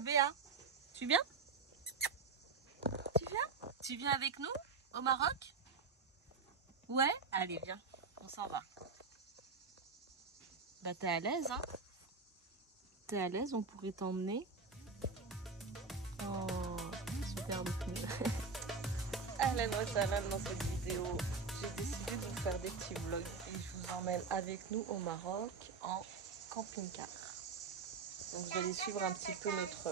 Béa, tu viens? Tu viens? Tu viens avec nous au Maroc? Ouais? Allez, viens, on s'en va. Bah t'es à l'aise, hein? T'es à l'aise, on pourrait t'emmener. Oh, super le film. Ahlan wa sahlan dans cette vidéo. J'ai décidé de vous faire des petits vlogs et je vous emmène avec nous au Maroc en camping-car. Donc vous allez suivre un petit peu notre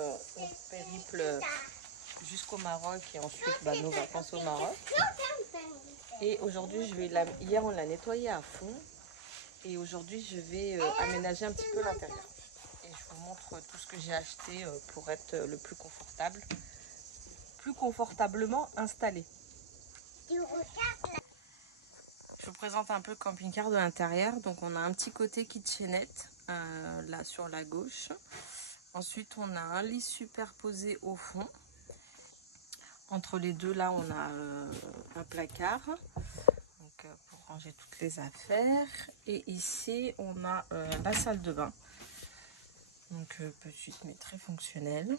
périple jusqu'au Maroc et ensuite nos vacances au Maroc. Et aujourd'hui, hier on l'a nettoyé à fond et aujourd'hui je vais aménager un petit peu l'intérieur. Et je vous montre tout ce que j'ai acheté pour être le plus confortablement installé. Je vous présente un peu le camping-car de l'intérieur. Donc on a un petit côté kitchenette là sur la gauche. Ensuite on a un lit superposé au fond. Entre les deux là on a un placard donc, pour ranger toutes les affaires. Et ici on a la salle de bain. Donc petite mais très fonctionnelle.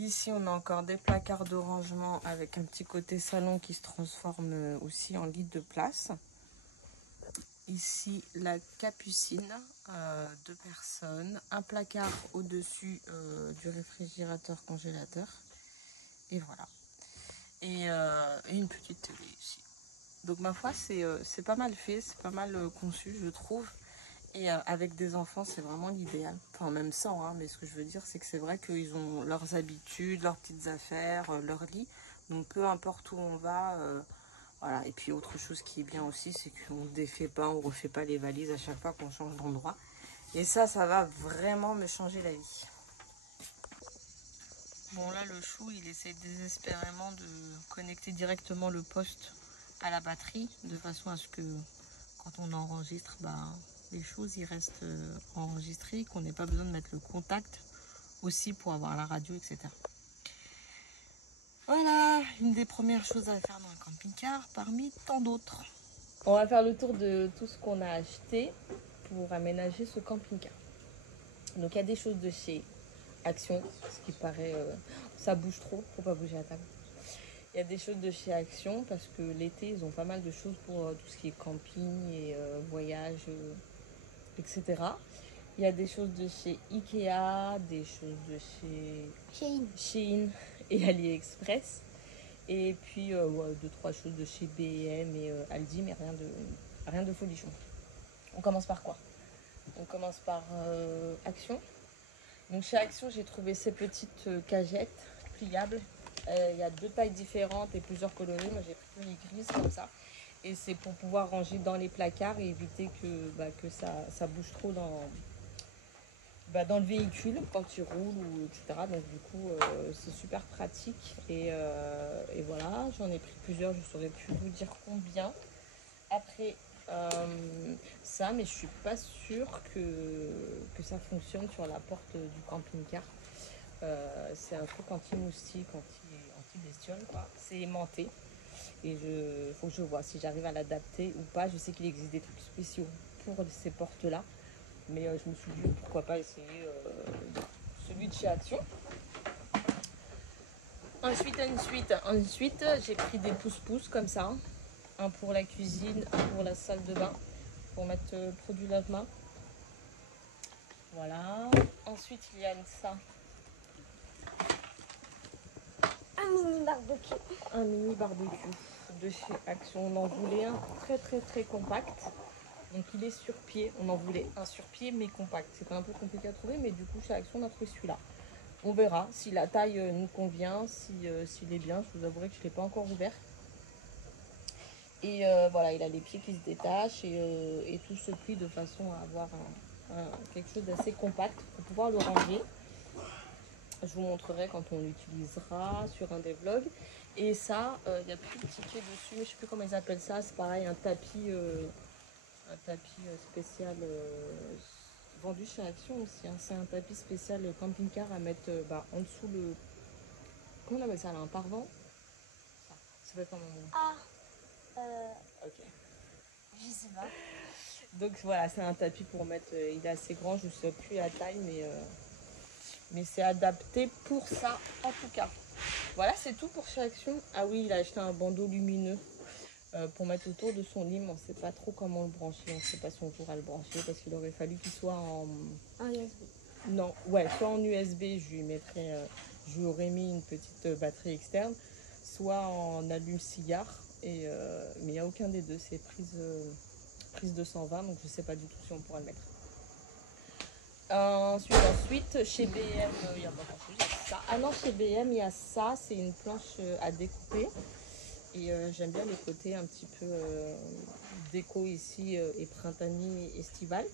Ici, on a encore des placards de rangement avec un petit côté salon qui se transforme aussi en lit de place. Ici, la capucine, 2 personnes, un placard au-dessus du réfrigérateur congélateur. Et voilà. Et une petite télé ici. Donc ma foi, c'est pas mal fait, c'est pas mal conçu, je trouve. Et avec des enfants, c'est vraiment l'idéal. Enfin, même sans, hein, mais ce que je veux dire, c'est que c'est vrai qu'ils ont leurs habitudes, leurs petites affaires, leur lit. Donc, peu importe où on va, voilà. Et puis, autre chose qui est bien aussi, c'est qu'on ne défait pas, on ne refait pas les valises à chaque fois qu'on change d'endroit. Et ça va vraiment me changer la vie. Bon, là, le chou, il essaie désespérément de connecter directement le poste à la batterie, de façon à ce que, quand on enregistre, les choses y restent enregistrées, qu'on n'ait pas besoin de mettre le contact aussi pour avoir la radio, etc. Voilà, une des premières choses à faire dans un camping-car parmi tant d'autres. On va faire le tour de tout ce qu'on a acheté pour aménager ce camping-car. Donc il y a des choses de chez Action, ce qui paraît, ça bouge trop, faut pas bouger à table. Il y a des choses de chez Action parce que l'été, ils ont pas mal de choses pour tout ce qui est camping et voyage, etc. Il y a des choses de chez Ikea, des choses de chez Shein et AliExpress. Et puis 2-3 choses de chez B&M et Aldi, mais rien de folichon. On commence par quoi? On commence par Action. Donc chez Action, j'ai trouvé ces petites cagettes pliables. Il y a 2 tailles différentes et plusieurs coloris. Moi, j'ai pris les grises comme ça. Et c'est pour pouvoir ranger dans les placards et éviter que ça bouge trop dans le véhicule quand tu roules, etc. Donc du coup, c'est super pratique. Et voilà, j'en ai pris plusieurs. Je ne saurais plus vous dire combien. Après, ça, mais je suis pas sûre que ça fonctionne sur la porte du camping-car. C'est un truc anti-moustique, anti-bestiole, quoi. C'est aimanté. Et faut que je vois si j'arrive à l'adapter ou pas. Je sais qu'il existe des trucs spéciaux pour ces portes-là. Mais je me suis dit, pourquoi pas essayer celui de chez Action. Ensuite, j'ai pris des pousse-pousse comme ça. Un pour la cuisine, un pour la salle de bain. Pour mettre produit lave-main. Voilà. Ensuite, il y a ça. Un mini barbecue. Un mini barbecue de chez Action. On en voulait un très très très compact. Donc il est sur pied. On en voulait un sur pied mais compact. C'était un peu compliqué à trouver, mais du coup chez Action on a trouvé celui-là. On verra si la taille nous convient, s'il est bien. Je vous avouerai que je ne l'ai pas encore ouvert. Et voilà, il a les pieds qui se détachent et tout se plie de façon à avoir quelque chose d'assez compact pour pouvoir le ranger. Je vous montrerai quand on l'utilisera sur un des vlogs. Et ça, il y a plus de tickets dessus, mais je ne sais plus comment ils appellent ça. C'est pareil, un tapis spécial vendu chez Action aussi. Hein. C'est un tapis spécial camping-car à mettre en dessous le... Comment on appelle ça là? Un paravent? Ça s'appelle comment? Ok. Je sais pas. Donc voilà, c'est un tapis pour mettre... il est assez grand, je ne sais plus la taille, Mais c'est adapté pour ça en tout cas. Voilà, c'est tout pour chez Action. Ah oui, il a acheté un bandeau lumineux pour mettre autour de son lit. Mais on ne sait pas trop comment le brancher. On ne sait pas si on pourra le brancher parce qu'il aurait fallu qu'il soit en... Un USB. Non, ouais, soit en USB, je lui aurais mis une petite batterie externe, soit en allume-cigare. Mais il n'y a aucun des deux, c'est prise 220, donc je ne sais pas du tout si on pourra le mettre. Ensuite, chez BM, il n'y a pas grand-chose, il y a ça. Ah non, chez BM, il y a ça, c'est une planche à découper. Et j'aime bien le côté un petit peu déco ici, et printanier, estival.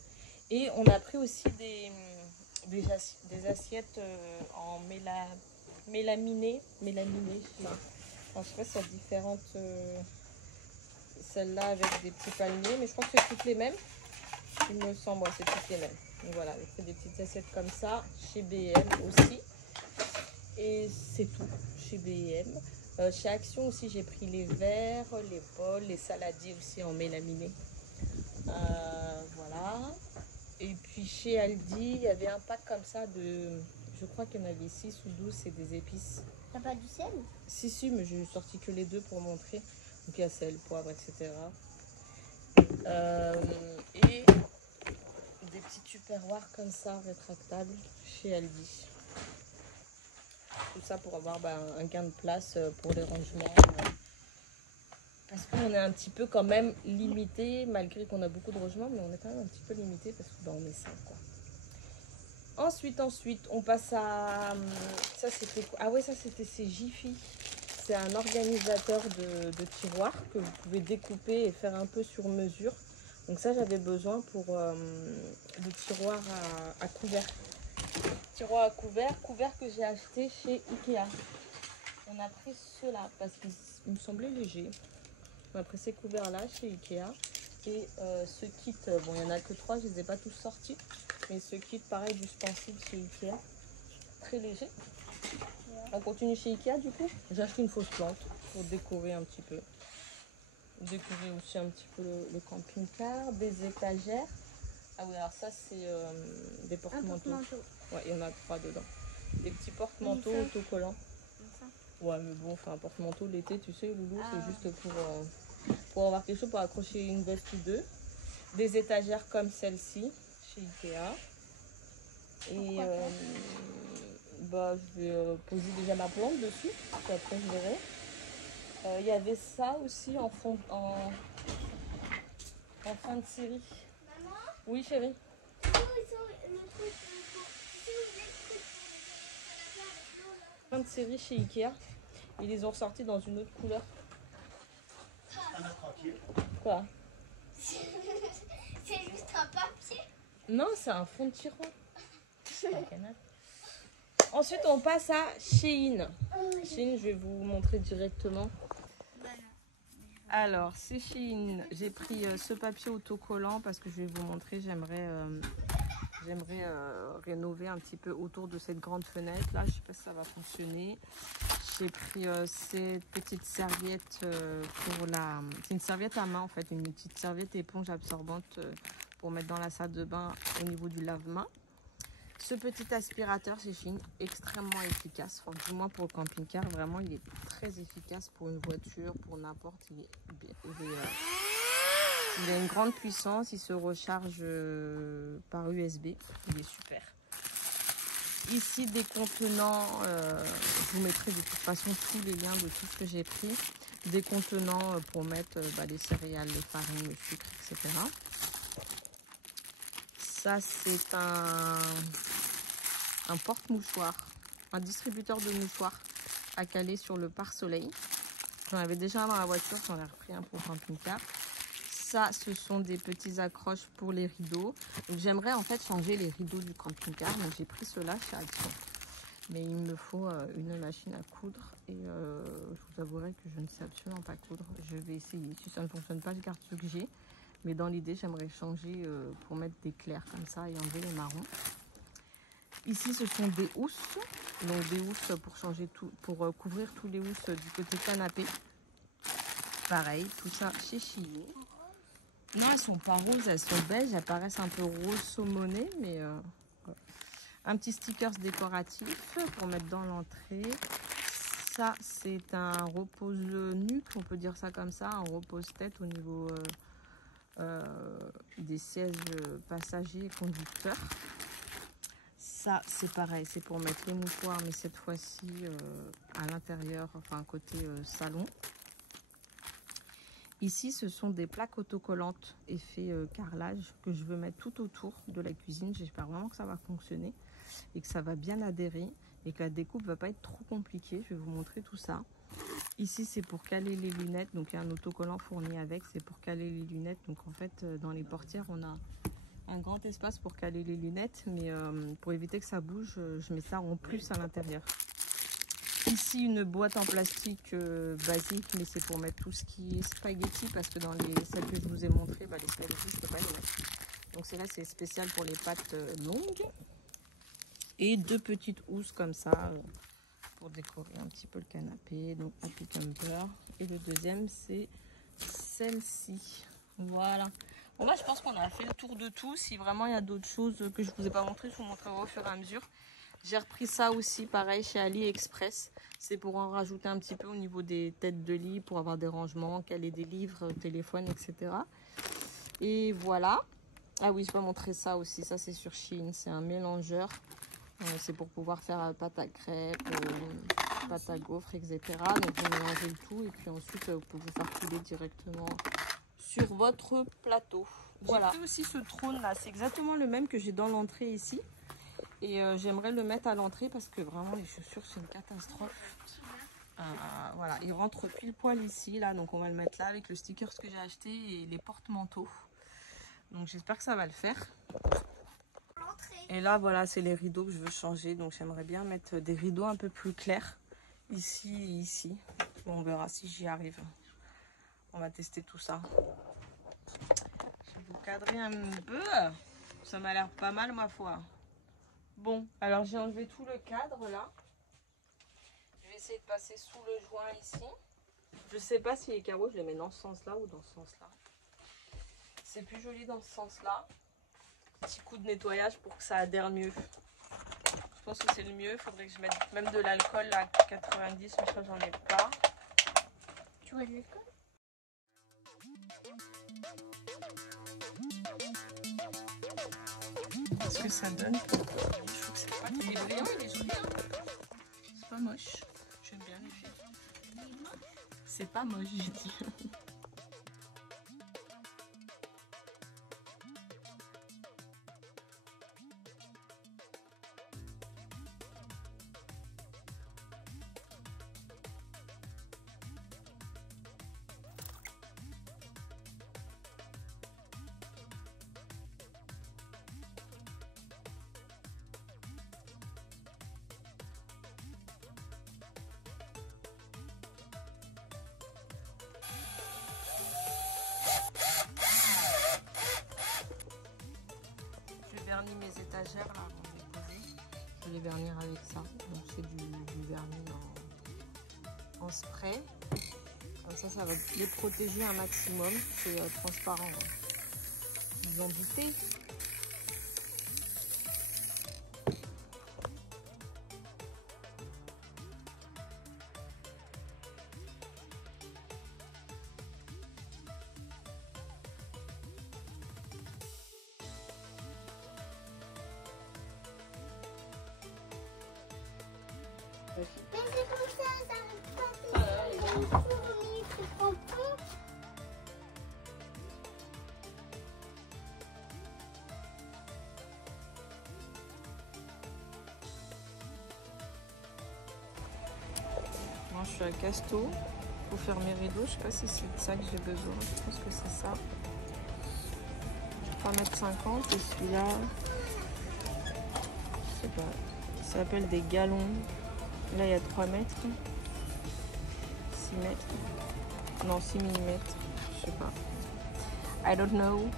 Et on a pris aussi des assiettes en mélaminé. En fait, c'est différentes. Celle-là avec des petits palmiers, mais je crois que c'est toutes les mêmes. Il me semble, ouais, c'est toutes les mêmes. Donc voilà, j'ai pris des petites assiettes comme ça chez BM aussi. Et c'est tout chez BM. Chez Action aussi, j'ai pris les verres, les bols, les saladiers aussi en mélaminé. Voilà. Et puis chez Aldi, il y avait un pack comme ça de... Je crois qu'il y en avait 6 ou 12, c'est des épices. T'as pas du sel? Si, mais j'ai sorti que les deux pour montrer. Donc il y a sel, poivre, etc. Et des petits tupperwares comme ça, rétractables, chez Aldi. Tout ça pour avoir un gain de place pour les rangements. Parce qu'on est un petit peu quand même limité, malgré qu'on a beaucoup de rangements, mais on est quand même un petit peu limité parce que on est 5 quoi. Ensuite, on passe à... Ça c'était quoi? Ah ouais, ça c'était ces Jiffy. C'est un organisateur de tiroirs que vous pouvez découper et faire un peu sur mesure. Donc ça j'avais besoin pour le tiroir à couvert. Tiroir à couvert que j'ai acheté chez Ikea. On a pris ceux-là parce qu'ils me semblaient légers. On a pris ces couverts-là chez Ikea. Et ce kit, bon il n'y en a que 3, je ne les ai pas tous sortis. Mais ce kit, pareil, d'ustensiles chez Ikea. Très léger. On continue chez Ikea du coup. J'ai acheté une fausse plante pour décorer un petit peu. Décorer aussi un petit peu le camping-car. Des étagères. Ah oui, alors ça c'est des porte-manteaux. Ouais, il y en a 3 dedans. Des petits porte-manteaux autocollants. Ouais, mais bon, enfin un porte-manteau l'été, tu sais, Loulou, c'est juste pour avoir quelque chose pour accrocher une veste ou deux. Des étagères comme celle-ci chez Ikea. Et je vais poser déjà ma plante dessus, puis après je verrai. Il y avait ça aussi en fin de série. Maman? Oui, chérie. Fin de série chez Ikea. Ils les ont ressortis dans une autre couleur. Quoi? C'est juste un papier. Non, c'est un fond de tiroir. Ensuite, on passe à Shein. Shein, je vais vous montrer directement. Alors, c'est Shein. J'ai pris ce papier autocollant parce que je vais vous montrer. J'aimerais rénover un petit peu autour de cette grande fenêtre. Là, je ne sais pas si ça va fonctionner. J'ai pris ces petites serviettes pour la... C'est une serviette à main en fait, une petite serviette éponge absorbante pour mettre dans la salle de bain au niveau du lave-main. Ce petit aspirateur chez Shein, extrêmement efficace, enfin, du moins pour le camping-car, vraiment il est très efficace pour une voiture, pour n'importe. Il a une grande puissance, il se recharge par USB, il est super. Ici des contenants, je vous mettrai de toute façon tous les liens de tout ce que j'ai pris. Des contenants pour mettre les céréales, les farines, le sucre, etc. Ça c'est un porte-mouchoir, un distributeur de mouchoirs à caler sur le pare-soleil. J'en avais déjà un dans la voiture, j'en ai repris un pour le camping-car. Ça, ce sont des petits accroches pour les rideaux. J'aimerais en fait changer les rideaux du camping-car, donc j'ai pris ceux-là chez Action. Mais il me faut une machine à coudre et je vous avouerai que je ne sais absolument pas coudre. Je vais essayer. Si ça ne fonctionne pas, je garde ce que j'ai. Mais dans l'idée, j'aimerais changer pour mettre des clairs comme ça et enlever les marrons. Ici, ce sont des housses. Donc des housses pour changer tout, pour couvrir tous les housses du côté canapé. Pareil, tout ça chez Shein. Non, elles sont pas roses, elles sont beiges, elles paraissent un peu rose saumonnées, mais Un petit stickers décoratif pour mettre dans l'entrée. Ça, c'est un repose-nuque, on peut dire ça comme ça, un repose-tête au niveau des sièges passagers et conducteurs. Ça, c'est pareil, c'est pour mettre les mouchoirs, mais cette fois-ci à l'intérieur, enfin côté salon. Ici, ce sont des plaques autocollantes effet carrelage que je veux mettre tout autour de la cuisine. J'espère vraiment que ça va fonctionner et que ça va bien adhérer et que la découpe va pas être trop compliquée. Je vais vous montrer tout ça. Ici, c'est pour caler les lunettes. Donc, il y a un autocollant fourni avec. C'est pour caler les lunettes. Donc, en fait, dans les portières, on a un grand espace pour caler les lunettes. Mais pour éviter que ça bouge, je mets ça en plus à l'intérieur. Ici, une boîte en plastique basique, mais c'est pour mettre tout ce qui est spaghetti. Parce que dans celles que je vous ai montrées, les spaghettis, je ne peux pas les mettre. Donc, celle-là, c'est spécial pour les pâtes longues. Et 2 petites housses comme ça pour décorer un petit peu le canapé. Donc Happy Camper. Et le deuxième, c'est celle-ci. Voilà. Bon, là, je pense qu'on a fait le tour de tout. Si vraiment il y a d'autres choses que je ne vous ai pas montrées, je vous montrerai au fur et à mesure. J'ai repris ça aussi, pareil, chez AliExpress. C'est pour en rajouter un petit peu au niveau des têtes de lit, pour avoir des rangements, caler des livres, téléphone, etc. Et voilà. Ah oui, je vais montrer ça aussi. Ça, c'est sur Shein. C'est un mélangeur. C'est pour pouvoir faire pâte à crêpes, pâte à gaufres, etc. Donc vous mélangez le tout et puis ensuite vous pouvez vous faire couler directement sur votre plateau. Voilà. J'ai pris aussi ce trône là, c'est exactement le même que j'ai dans l'entrée ici. Et j'aimerais le mettre à l'entrée parce que vraiment les chaussures c'est une catastrophe. Voilà, il rentre pile poil ici là, donc on va le mettre là avec le sticker que j'ai acheté et les porte-manteaux. Donc j'espère que ça va le faire. Et là, voilà, c'est les rideaux que je veux changer. Donc, j'aimerais bien mettre des rideaux un peu plus clairs ici et ici. Bon, on verra si j'y arrive. On va tester tout ça. Je vais vous cadrer un peu. Ça m'a l'air pas mal, ma foi. Bon, alors j'ai enlevé tout le cadre là. Je vais essayer de passer sous le joint ici. Je sais pas si les carreaux, je les mets dans ce sens-là ou dans ce sens-là. C'est plus joli dans ce sens-là. Petit coup de nettoyage pour que ça adhère mieux. Je pense que c'est le mieux. Il faudrait que je mette même de l'alcool à 90, mais je crois que j'en ai pas. Tu vois de l'alcool? Qu'est-ce que ça donne? Je trouve que c'est pas très brillant, il est joli. C'est pas moche. J'aime bien l'effet. C'est pas moche, j'ai dit. Vernis mes étagères là avant de les poser. Je vais les vernir avec ça. Donc c'est du vernis en spray. Comme ça, ça va les protéger un maximum. C'est transparent. Hein. Ils ont douté. Mais c'est comme ça va pas fournir, tu comprends? Moi je suis à Casto pour faire mes rideaux. Je sais pas si c'est de ça que j'ai besoin. Je pense que c'est ça. 3,50 m et celui-là, je sais pas. Ça s'appelle des galons. Là, il y a 3 mètres. 6 mètres. Non, 6 mm. Je sais pas. I don't know.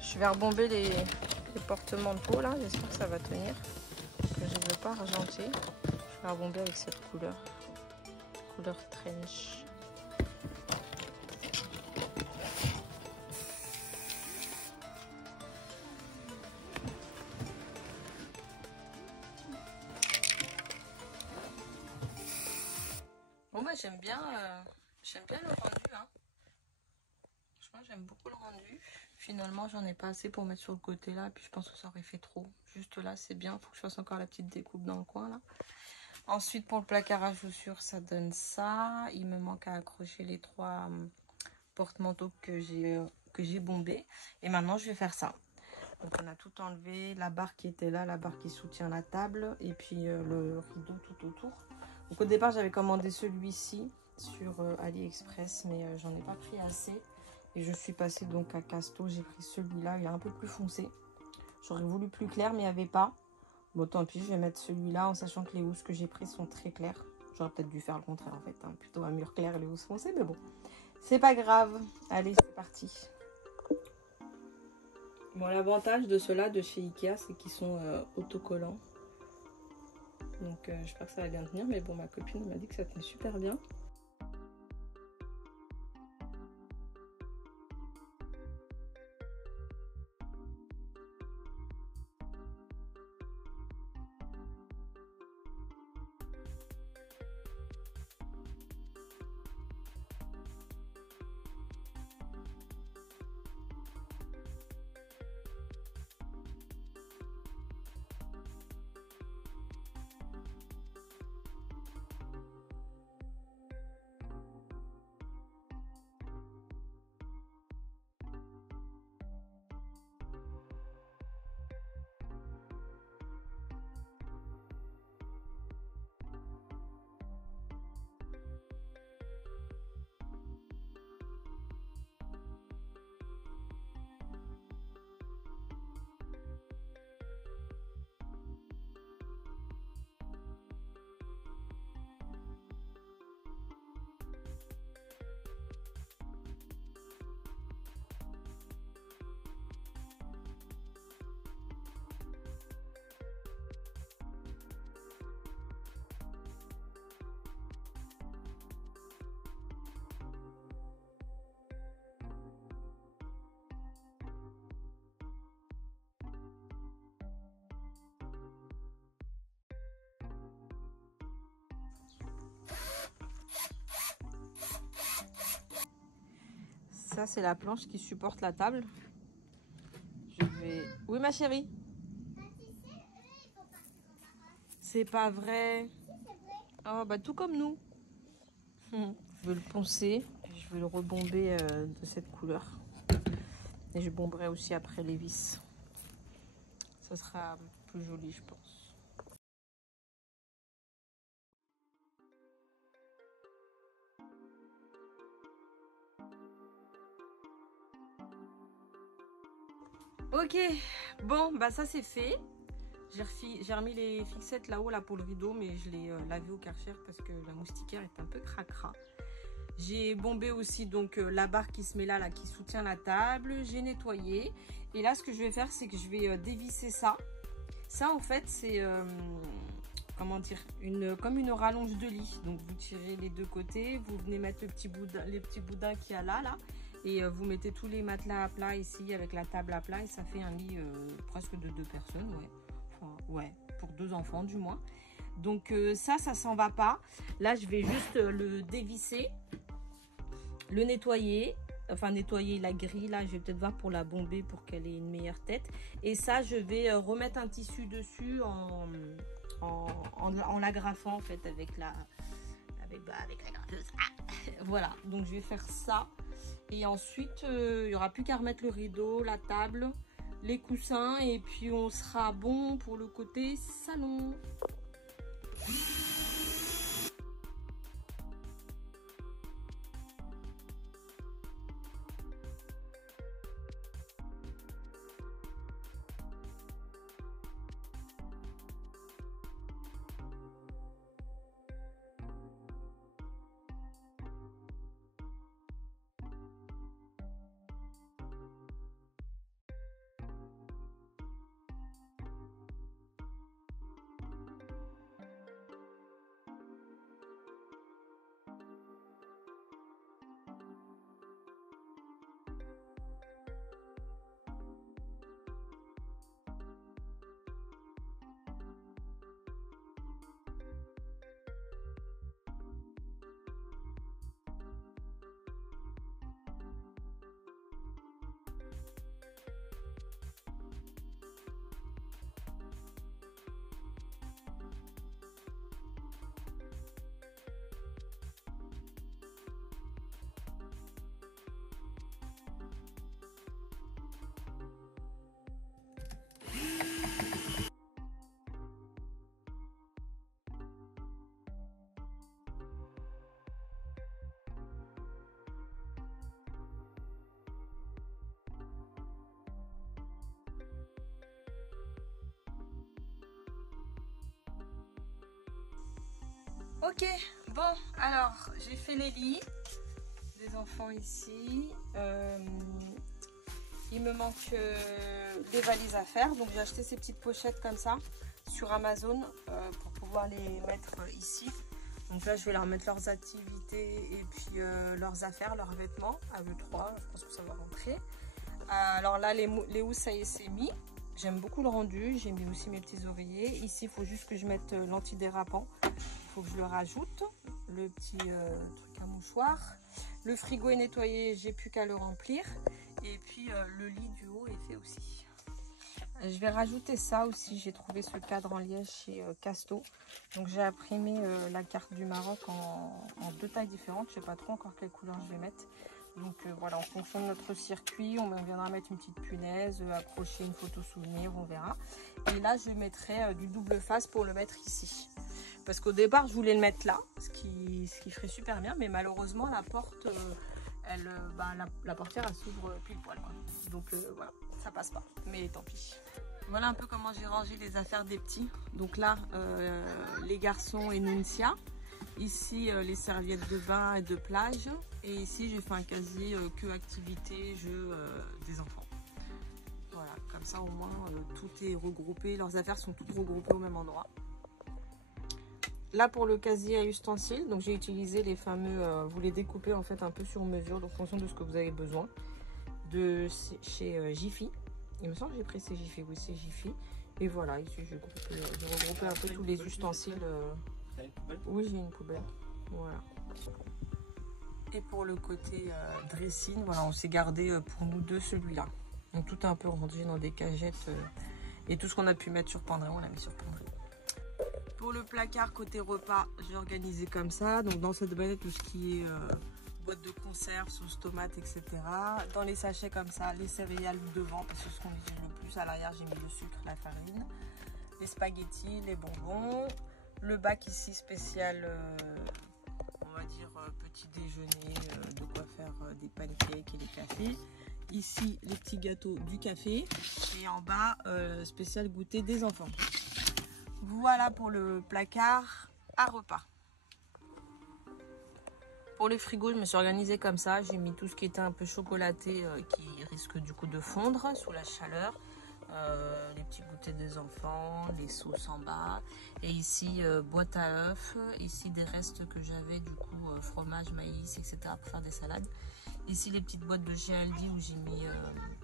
Je vais rebomber les porte-manteaux là. J'espère que ça va tenir. Je ne veux pas argenter. Je vais rebomber avec cette couleur. Couleur trench. j'aime bien le rendu. Hein. Franchement, j'aime beaucoup le rendu. Finalement, j'en ai pas assez pour mettre sur le côté là. Puis je pense que ça aurait fait trop. Juste là, c'est bien. Faut que je fasse encore la petite découpe dans le coin là. Ensuite, pour le placard à chaussures, ça donne ça. Il me manque à accrocher les 3 porte-manteaux que j'ai bombés. Et maintenant, je vais faire ça. Donc, on a tout enlevé. La barre qui était là, la barre qui soutient la table. Et puis, le rideau tout autour. Donc, au départ, j'avais commandé celui-ci sur AliExpress. Mais j'en ai pas pris assez. Et je suis passée donc à Casto. J'ai pris celui-là. Il est un peu plus foncé. J'aurais voulu plus clair, mais il n'y avait pas. Bon, tant pis, je vais mettre celui-là en sachant que les housses que j'ai prises sont très claires. J'aurais peut-être dû faire le contraire en fait. Hein. Plutôt un mur clair et les housses foncées, mais bon. C'est pas grave. Allez, c'est parti. Bon, l'avantage de ceux-là de chez Ikea, c'est qu'ils sont autocollants. Donc, j'espère que ça va bien tenir. Mais bon, ma copine m'a dit que ça tenait super bien. Ça, c'est la planche qui supporte la table. Je vais... Oui, ma chérie. C'est pas vrai. Oh, bah tout comme nous. Je vais le poncer. Je vais le rebomber de cette couleur. Et je bomberai aussi après les vis. Ça sera plus joli, je pense. Ok, bon, bah ça c'est fait. J'ai remis les fixettes là-haut là pour le rideau, mais je l'ai lavé au Karcher parce que la moustiquaire est un peu cracra. J'ai bombé aussi donc la barre qui se met là, qui soutient la table. J'ai nettoyé. Et là, ce que je vais faire, c'est que je vais dévisser ça. Ça, en fait, c'est comment dire, comme une rallonge de lit. Donc, vous tirez les deux côtés, vous venez mettre les petits boudins qu'il y a là. Et vous mettez tous les matelas à plat ici avec la table à plat. Et ça fait un lit presque de 2 personnes, ouais. Enfin, ouais, pour 2 enfants du moins. Donc ça s'en va pas. Là, je vais juste le dévisser, le nettoyer. Enfin, nettoyer la grille. Là, je vais peut-être voir pour la bomber pour qu'elle ait une meilleure tête. Et ça, je vais remettre un tissu dessus en l'agrafant en fait avec la graffeuse. Voilà, donc je vais faire ça. Et ensuite, il n'y aura plus qu'à remettre le rideau, la table, les coussins. Et puis, on sera bon pour le côté salon. Ok, bon, alors j'ai fait les lits des enfants ici. Il me manque des valises à faire, donc j'ai acheté ces petites pochettes comme ça sur Amazon pour pouvoir les mettre ici. Donc là je vais leur mettre leurs activités et puis leurs affaires, leurs vêtements à eux trois, je pense que ça va rentrer. Alors là les housses ça y est c'est mis. J'aime beaucoup le rendu, j'ai mis aussi mes petits oreillers. Ici il faut juste que je mette l'antidérapant, il faut que je le rajoute. Le petit truc à mouchoir. Le frigo est nettoyé, j'ai plus qu'à le remplir. Et puis le lit du haut est fait aussi. Je vais rajouter ça aussi, j'ai trouvé ce cadre en liège chez Casto. Donc j'ai imprimé la carte du Maroc en deux tailles différentes. Je sais pas trop encore quelle couleur je vais mettre. Donc voilà, en fonction de notre circuit, on viendra mettre une petite punaise, accrocher une photo souvenir, on verra. Et là je mettrai du double face pour le mettre ici. Parce qu'au départ je voulais le mettre là, ce qui ferait super bien, mais malheureusement la porte, la portière elle s'ouvre pile poil quoi. Donc voilà, ça passe pas, mais tant pis. Voilà un peu comment j'ai rangé les affaires des petits. Donc là, les garçons et Nunzia. Ici, les serviettes de bain et de plage. Et ici, j'ai fait un casier que activité, jeux des enfants. Voilà, comme ça au moins tout est regroupé. Leurs affaires sont toutes regroupées au même endroit. Là pour le casier à ustensiles, donc j'ai utilisé les fameux, vous les découpez en fait un peu sur mesure, donc en fonction de ce que vous avez besoin. De chez Jiffy. Il me semble que j'ai pris ces Jiffy, oui c'est Jiffy. Et voilà, ici j'ai regroupé un peu tous les ustensiles. Oui j'ai une poubelle, voilà. Et pour le côté dressing, voilà, on s'est gardé pour nous deux celui-là. Donc tout est un peu rangé dans des cagettes. Et tout ce qu'on a pu mettre sur Pandré, on l'a mis sur Pandré. Pour le placard côté repas, j'ai organisé comme ça. Donc dans cette boîte, tout ce qui est boîte de conserve, sauce tomate, etc. Dans les sachets comme ça, les céréales devant, parce que ce qu'on utilise le plus. À l'arrière, j'ai mis le sucre, la farine, les spaghettis, les bonbons. Le bac ici spécial, on va dire petit déjeuner, de quoi faire des pancakes et des cafés. Ici, les petits gâteaux du café. Et en bas, spécial goûter des enfants. Voilà pour le placard à repas. Pour les frigos, je me suis organisée comme ça. J'ai mis tout ce qui était un peu chocolaté qui risque du coup de fondre sous la chaleur. Les petits goûters des enfants, les sauces en bas. Et ici, boîte à œufs. Ici, des restes que j'avais du coup, fromage, maïs, etc. pour faire des salades. Ici, les petites boîtes de chez Aldi où j'ai mis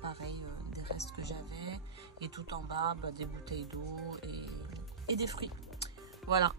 pareil, des restes que j'avais. Et tout en bas, des bouteilles d'eau et des fruits. Voilà,